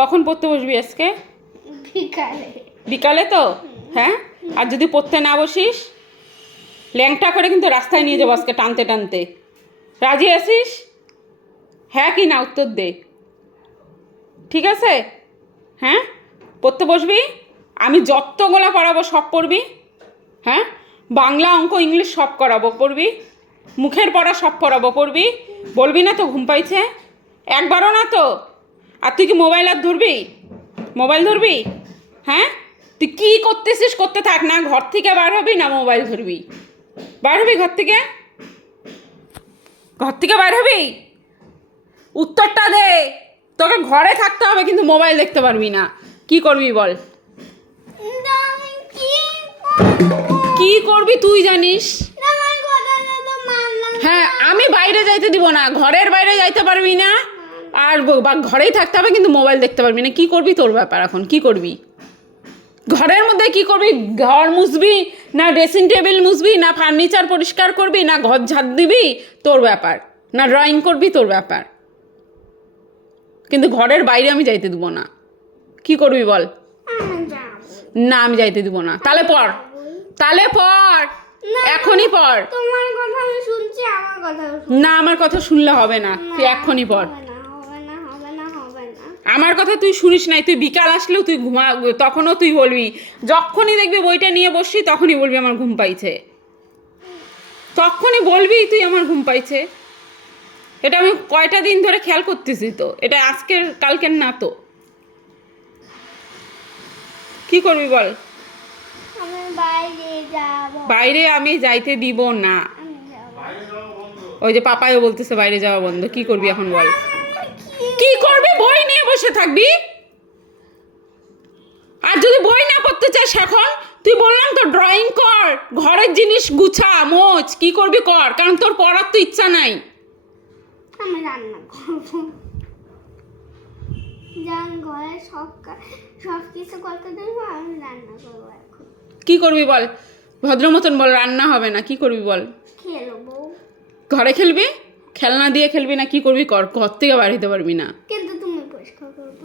কখন পড়তে বসবি আজকে? বিকালে। বিকালে তো? হ্যাঁ? আর যদি পড়তে না বসিস? ল্যাংটা করে কিন্তু রাস্তায় নিয়ে যাব আজকে টানতে টানতে। রাজি আছিস? হ্যাঁ কি না উত্তর দে। ঠিক আছে? হ্যাঁ? পড়তে বসবি? আমি যতগুলো পড়াবো সব পড়বি? হ্যাঁ? বাংলা অঙ্ক ইংলিশ সব করাবো পড়বি? মুখের পড়া সব পড়াবো পড়বি? বলবি না তো ঘুম পাইছে? একবারও না তো? আর তুই কি মোবাইল আর ধরবি? মোবাইল ধরবি? হ্যাঁ? তুই কী করতেছিস করতে থাক না, ঘর থেকে বার হবি না মোবাইল ধরবি? বার হবি ঘর থেকে? ঘর থেকে বার হবি? উত্তরটা দে। তোকে ঘরে থাকতে হবে, কিন্তু মোবাইল দেখতে পারবি না। কি করবি বল? কি করবি তুই জানিস? হ্যাঁ আমি বাইরে যাইতে দিব না, ঘরের বাইরে যাইতে পারবি না। আর ব- ঘরেই থাকতে হবে কিন্তু মোবাইল দেখতে পারবি না। কি করবি তোর ব্যাপার এখন? কি করবি? ঘরের মধ্যে কি করবি? ঘর মুছবি না ড্রেসিং টেবিল মুছবি না ফার্নিচার পরিষ্কার করবি না ঘর ঝাড় দিবি? তোর ব্যাপার। না ড্রয়িং করবি তোর ব্যাপার। কিন্তু ঘরের বাইরে আমি যাইতে দেবো না। কি করবি বল? না আমি যাইতে দিব না। তাহলে পর। তাহলে পর। এখনই পর। তোমার কথা আমি শুনছি আমার কথা না আমার কথা শুনলে হবে না। তুই এখনই পড় হবে না হবে না হবে না হবে না আমার কথা তুই শুনিস নাই তুই বিকাল আসলেও তুই ঘুমা তখনও তুই বলবি। যখনই দেখবি বইটা নিয়ে বসছি তখনই বলবি আমার ঘুম পাইছে। তখনই বলবি তুই আমার ঘুম পাইছে। এটা আমি কয়টা দিন ধরে খেয়াল করতেছি তো এটা আজকের কালকের না তো। কি করবি বল? বাইরে বাইরে আমি যাইতে দিব না। ওই যে পাপাইও বলতেছে বাইরে যাওয়া বন্ধ। কি করবি এখন বল? কি করবি? বই নিয়ে বসে থাকবি? আর যদি বই না পড়তে চাস এখন তুই বললাম তো ড্রয়িং কর ঘরের জিনিস গুছা মোচ কি করবি কর কারণ তোর পড়ার তো ইচ্ছা নাই। আমি রান্না করব। যান ঘরে সব সব কিছু করতে দেবো আমি রান্না করব এখন। কি করবি বল? ভদ্র মতন বল রান্না হবে না কি করবি বল? খেলব। ঘরে খেলবি? খেলনা দিয়ে খেলবি না কি করবি? কর ঘর থেকে বার হতে পারবি না। কিন্তু তুমি পরিষ্কার করব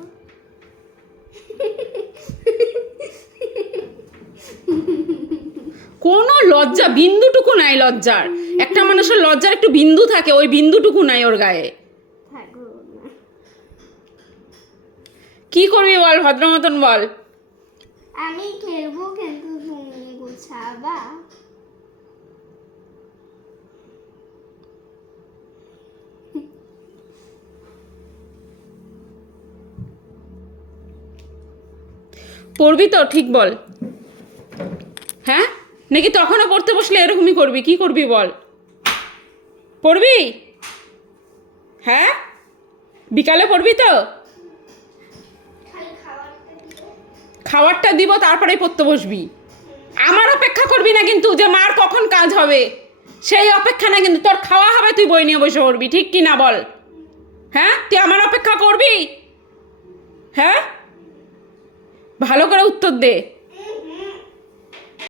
কোনো লজ্জা বিন্দুটুকু নাই লজ্জার। একটা মানুষের লজ্জার একটু বিন্দু থাকে ওই বিন্দুটুকু নাই ওর গায়ে। কি করবি বল ভদ্র মতন বল। আমি খেলব কিন্তু তুমি গুছাবা। পড়বি তো? ঠিক বল। হ্যাঁ? নাকি তখনও পড়তে বসলে এরকমই করবি? কি করবি বল? পড়বি? হ্যাঁ? বিকালে পড়বি তো? খাবারটা দিব, তারপরেই পড়তে বসবি। আমার অপেক্ষা করবি না কিন্তু যে মার কখন কাজ হবে। সেই অপেক্ষা না কিন্তু তোর খাওয়া হবে, তুই বই নিয়ে বসে পড়বি। ঠিক কি না বল? হ্যাঁ? তুই আমার অপেক্ষা করবি? হ্যাঁ? ভালো করে উত্তর দে।